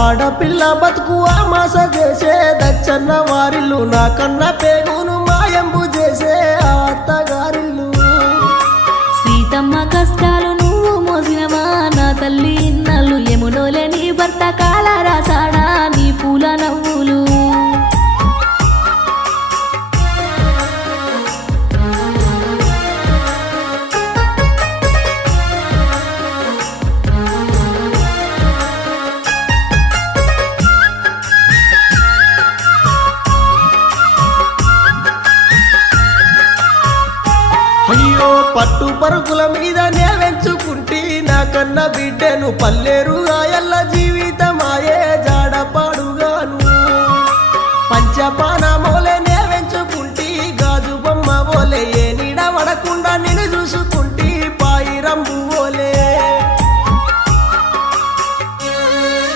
ఆడపిల్ల బతుకు ఆమాస చేసే దచ్చన్న వారిల్లు నాకన్న పేగును మాయంబు చేసే ఆ అత్తగారిల్లు సీతమ్మ కష్టాలు నువ్వు మోసినవా నా తల్లి ఇన్నాళ్ళు యమునోలే నీ భర్త కాల రాసాడా నీ పూల నవ్వులు అయ్యో పట్టు పరుగుల మీద నే వెంచుకుంటే నాకన్న బిడ్డను పల్లేరు ఆయల్ల జీవిత